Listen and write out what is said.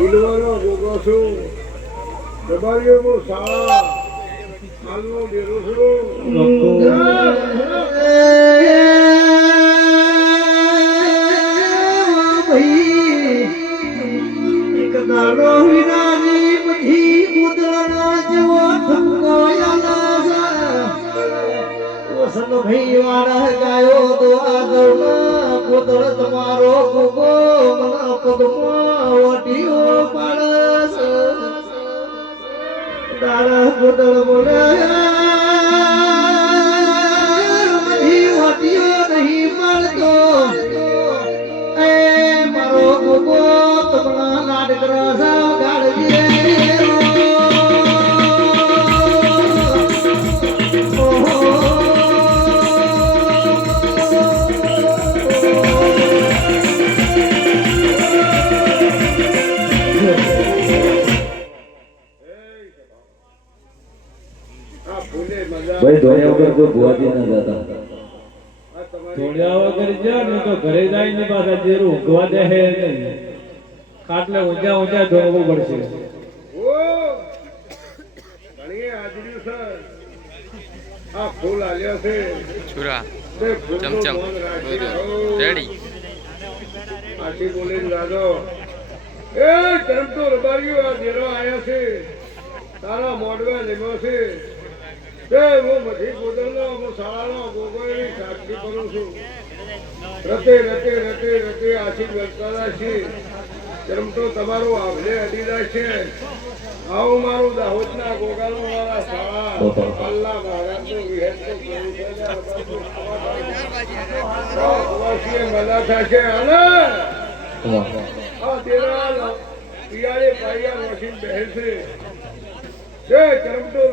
દિલવાનો જોગો છું દબારીઓ સાળા હાલનો ડેરો છું દાડો વિનાની બધી કુદરના જેવો ઠપકો વસંત ભાઈ વાળા ગાયો તો આગળના કુદર તમારો કુકો મના પગમાં વટીઓ પાડસ દાડા કુદર બોલે બધી વટીઓ નહીં પાડતો એ મારો કુકો તમણા લાડ કરવા સાવ ગાડજે ભાઈ ધોયા વગર કોઈ ભુવાજી ના જતા ધોળ્યા વગર જા ને તો ઘરે જાય ને પાછા જેરું ઊંઘવા દે હે નહીં ખાટલે ઊંચા ઊંચા ધોવું પડશે ઓ ઘણી હાજરી છે આ ફૂલ આલ્યો છે છુરા તે ફૂલનો ચમચમ ફોન રાખી રેડી આખી બોલીને રાજો એ તમ તો રબારીઓ આ દેરો આયા છે તારા મોડવે લેવો છે તે હું બધી ગોદરનો હું શાળાનો ગોગોની સાક્ષી કરું છું રતે રતે રતે રતે આશીર્વાદ કરતા છે ધર્મ તો તમારો આવલે અડીદા છે આવું મારું દાહોદના ગોગાનો વાળા શાળા અલ્લાહ મહારાજનું વિહેત તો કરું છે વાસીએ મજા થશે અને આ તેરા પિયાળે પાયા મશીન બેસે તે ધર્મ તો